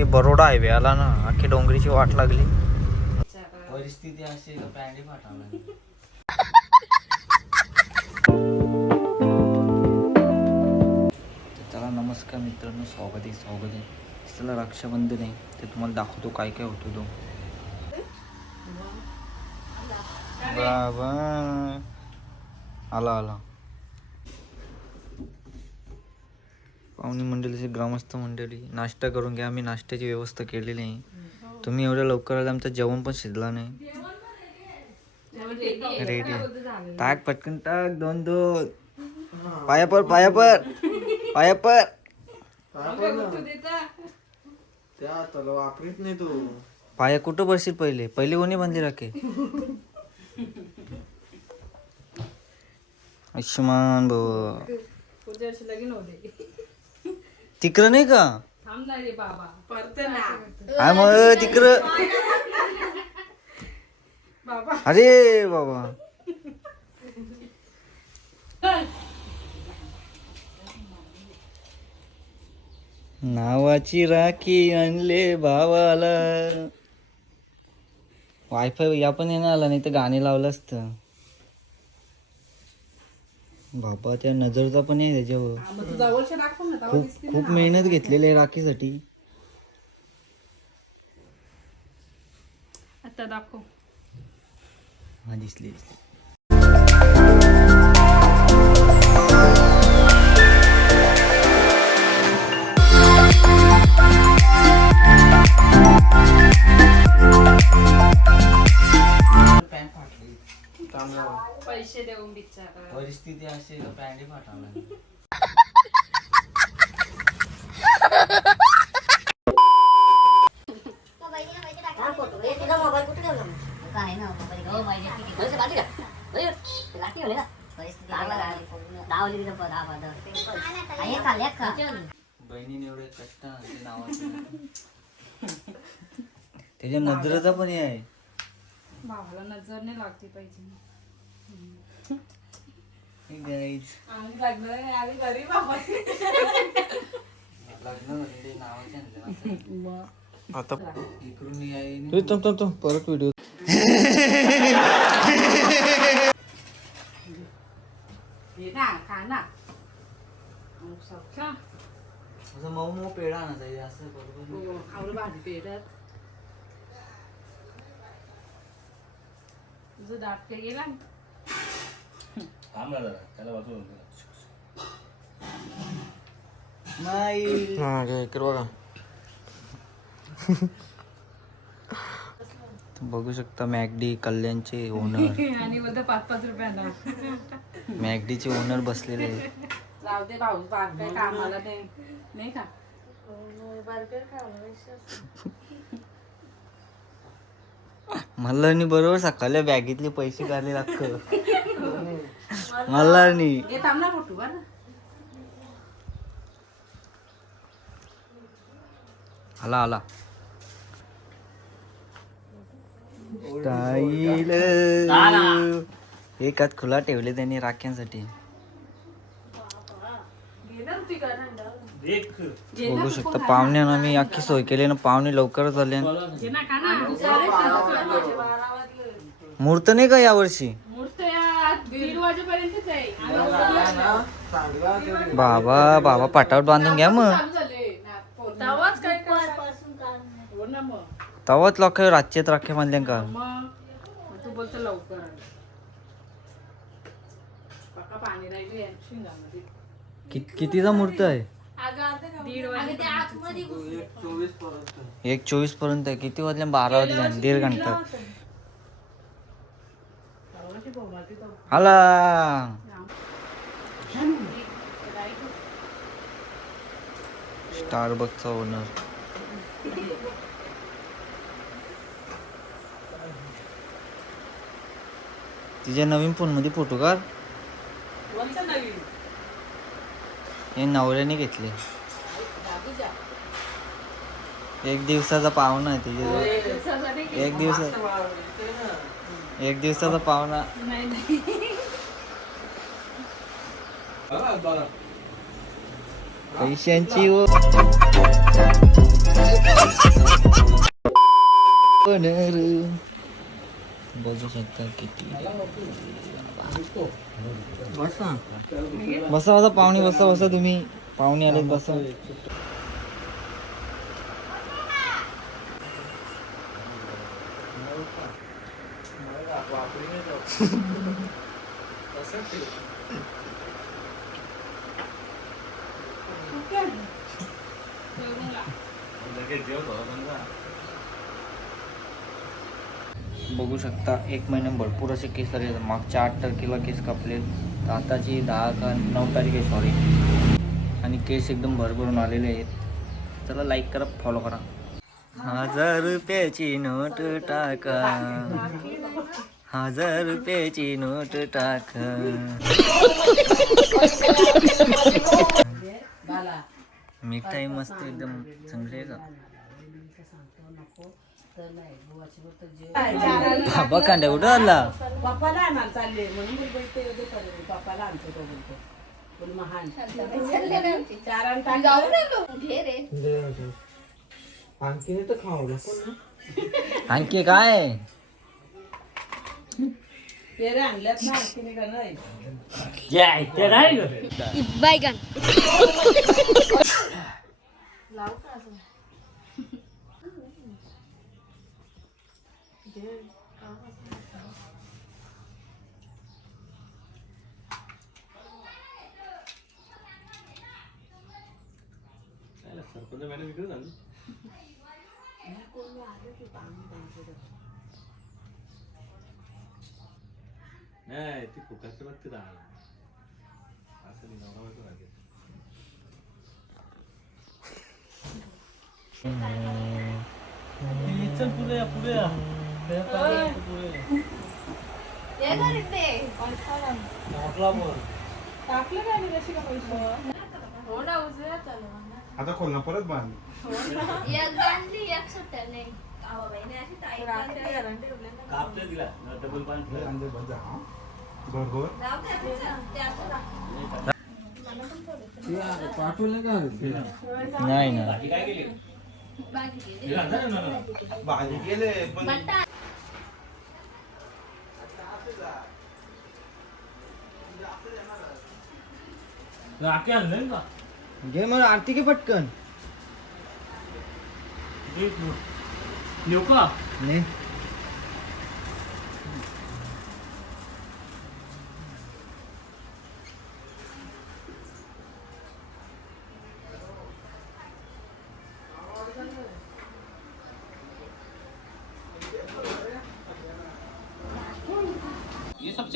अख्खी बरोडा हायवे आला ना अख्खी डोंगरीची वाट लागली. परिस्थिती अशी फाटावला चला नमस्कार मित्रांनो स्वागत आहे स्वागत आहे. चला रक्षाबंधन आहे. ते तुम्हाला दाखवतो काय काय होतो तो. बाबा आला आला. पाहुणी मंडळीची ग्रामस्थ मंडळी नाश्ता करून घ्या आम्ही नाश्त्याची व्यवस्था केलेली आहे. तुम्ही एवढ्या लवकर आले आमचं जेवण पण शिजला नाही. रेडी टाक पटकन टाक दोन दोन. पाया पर पाया पर पाया पर वापरीत नाही तू पाया कुठं बसशील पहिले? पहिले कोणी बांधली राखे? आयुष्यमान भाऊ. पुढच्या वर्षी लगीन होते तिकडं नाही का? थांब ना रे बाबा. परत ना. काय मग तिकडं बाबा. अरे बाबा. नावाची राखी आणले भावाला. वायफाय या पण येणार आला नाही तर गाणे लावलं असतं. बाबा त्या नजरचा पण आहे त्याच्यावर. हा, खूप खूप मेहनत घेतलेली आहे राखीसाठी. आता दाखव. हा दिसली दिसली. पैसे देऊन बिचारा. परिस्थिती अशी पॅन्टी फाटावला बहिणीने एवढे कष्ट ते नावाचं. त्याच्या नजरेचा पण हे आहे. भावाला नजर नाही लागली पाहिजे. हे नावाचे तू थांब थांब थांब परत व्हिडिओ हे ना ना. असं मऊ मऊ पेढा आणायचा हे असं बरोबर हो, आवडं भाजी नाही हा इकडे बघा बघू शकता मॅगडी कल्याणचे ओनर आणि बोलतो पाच पाच रुपयाला मॅगडीचे ओनर बसलेले आहेत. जाऊ दे भाऊ बाग काय कामाला नाही नाही का मल्हारनी बरोबर सकाळी बॅगेतले पैसे काढले लागत मल्हारनी हे थांब ना आला आला. स्टाईल. एकात खुला ठेवले त्यांनी राख्यांसाठी. बघू शकता पाहुण्यानं मी अख्खी सोय केली ना पाहुणे लवकरच आले खा ना मूर्त नाही का यावर्षी? दीड वाजेपर्यंतच आहे. आणि बाबा बाबा पाटावर बांधून घ्या मग. काय हो ना मग. तवाच लोक रातचेत राखे बांधले का? मग. मग तू बोलतो लवकर. आलं. पक्का पाणी राहिलं या शिंगामध्ये. कि- कितीचा मूर्त आहे? दीड एक चोवीसपर्यंत. आहे. किती वाजले? बारा वाजले दीड घंटा. आला. स्टारबकचा ओनर तिच्या नवीन फोनमध्ये फोटो काढ हे नवऱ्याने घेतले. एक दिवसाचा पाहुणा आहे तिचे दिवसासाठी एक दिवस एक दिवसाचा पाहुणा. पैशांची बघू शकता किती. बसा. बसा बसा पाहुणे बसा बसा तुम्ही. पाहुणे आले बसा. बघू शकता एक महिन्यात भरपूर असे केस आले मागच्या आठ तारखेला केस कापले तर आताची दहा का नऊ तारीख आहे सॉरी आणि केस एकदम भरभरून आलेले आहेत. चला लाईक करा फॉलो करा. हजार रुपयाची नोट टाका. हजार रुपयाची नोट टाका. मिठाई मस्त एकदम चांगली आहे का? बाबा कांड्या कुठं आला? पप्पाला आणायला चालले. म्हणून मुलगा. पप्पाला आणतो तो बोलतो बोल महान चारण टाक जाऊन आलो घे रे आणखीन तर खावलं पण ना. आणखी काय? पेरे आणल्यात ना आणखीन का नाही? बायगन नाही ती फुकाच्या बाबतीत आला असं नाही नवरा बायको राहते. ये घरी ते टाकलं काय नाही कशी का पैसे हो ना उजव्या चालू आता खोल ना परत बांध एक बांधली एक सुट्ट्या नाही आवा बहिणी अशी ताई कापते तिला डबल पाणी हा. पाठवलं का नाही ना. भाजी गेली. पण राखी का? घे मला आरती घे पटकन. येऊ का? नाही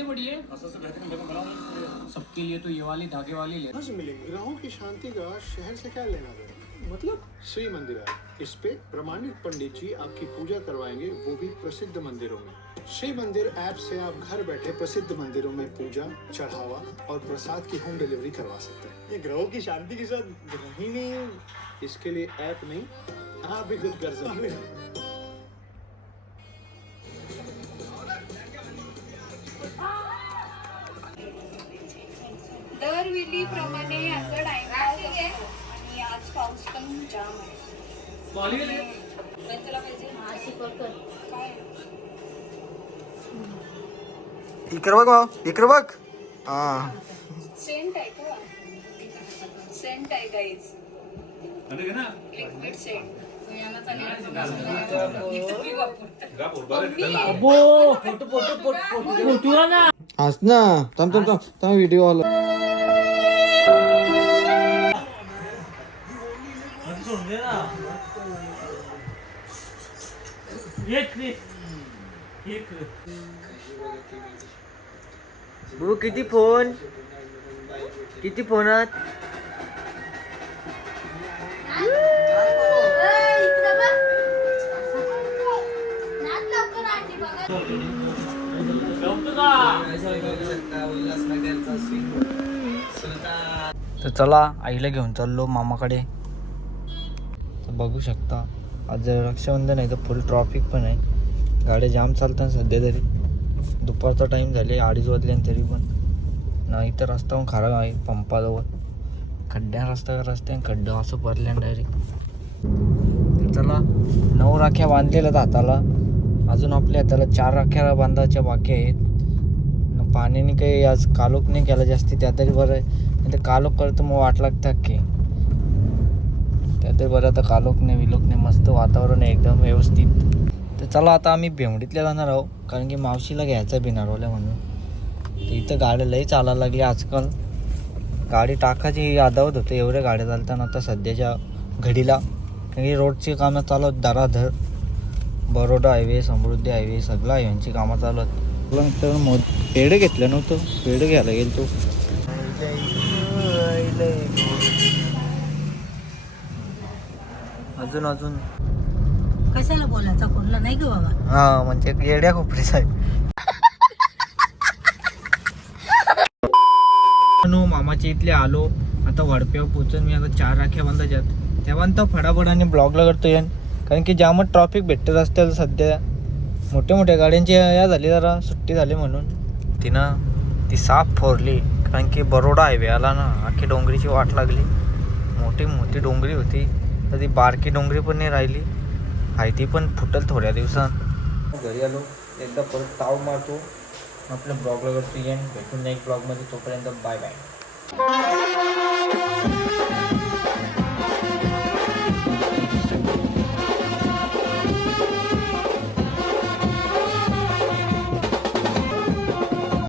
ये सबसे बड़ी है। सबके लिए तो ये वाली धागे वाली ले से मिलेंगे? ग्रहों की शांति का शहर से क्या लेना देना? मतलब? श्री मंदिर इस पे प्रमाणित पंडित जी आपकी पूजा करवाएँगे वो भी प्रसिद्ध मंदिरों में। श्री मंदिर ऐप से आप घर बैठे प्रसिद्ध मंदिरों में पूजा चढ़ावा और प्रसाद की होम डिलीवरी करवा सकते हैं। ये ग्रहों की शांति के साथ ग्रह ही नहीं इसके लिए ऐप नहीं आप भी खुद कर सकते हैं। दर विलीप्रमाणे आता डायमंड आणि आज पाऊस पण जाम आहे. पण तुला पाहिजे? काय? इकडे बघ भाऊ, इकडे बघ. हा. सेंट आहे का? सेंट आहे गाईज लिक्विड सेंट. ना. थांब थांब थांब. थांब व्हिडिओ आला. बघू किती फोन किती फोनात ए, इकडं बघ. नाच लवकर आंटी बघा जमतं का? तर चला आईला घेऊन चाललो मामाकडे बघू शकता आज रक्षाबंधन आहे तर फुल ट्रॉफिक पण आहे. गाड्या जाम चालतात सध्या तरी. दुपारचा टाईम झाले अडीच वाजले तरी पण. नाही तर रस्ता पण खराब आहे पंपाजवळ. खड्ड्या रस्ता रस्त्याने खड्डा असं पडल्या डायरेक्ट त्याला चला नऊ राख्या बांधलेल्या हाताला. अजून आपल्या त्याला चार राख्या बांधायच्या बाकी आहेत. पाण्याने काही आज कालोक नाही केला जास्ती त्या तरी बरं आहे. नाही तर कालोक करतो मग वाट लागतं की. त्या बरं आता कालोकने नाही विलोक नाही मस्त वातावरण आहे एकदम व्यवस्थित. तर चला आता आम्ही भेवडीतल्या जाणार आहोत कारण की मावशीला घ्यायचा बिनारवल्या म्हणून. तर इथं गाड्या लई चालायला लागली आजकाल. गाडी टाकायची आदावत होते एवढ्या गाड्या चालताना आता सध्याच्या घडीला. कारण की रोडची कामं चालू आहेत दराधर बरोडा हायवे समृद्धी हायवे सगळं यांची कामं चालू आहेत. तर मो पेढं घेतलं नव्हतं पेढं घ्यायला गेलो तो अजून अजून. कशाला बोलायचा? कोणला नाही ग बाबा? हा म्हणजे येड्या खोपरीच आहे. नो मामाच्या इथले आलो. आता वडप्यावर पोचून मी आता चार राख्या बांधायच्यात तेव्हा तर फडाफडाने ब्लॉगला करतो यान. कारण की जामच ट्रॉफिक भेटत रस्त्याला सध्या. मोठ्या मोठ्या गाड्यांची या झाली जरा सुट्टी झाली म्हणून. तिनं ती साफ फोरली. कारण की बरोडा हायवे आला ना आखी डोंगरीची वाट लागली. मोठी मोठी डोंगरी होती. तर ती बारकी डोंगरी पण नाही राहिली. आहे ती पण फुटल थोड्या दिवसात. घरी आलो एकदा परत ताव मारतो. आपल्या ब्लॉगला करतो येईन भेटून नाही ब्लॉगमध्ये. तोपर्यंत बाय बाय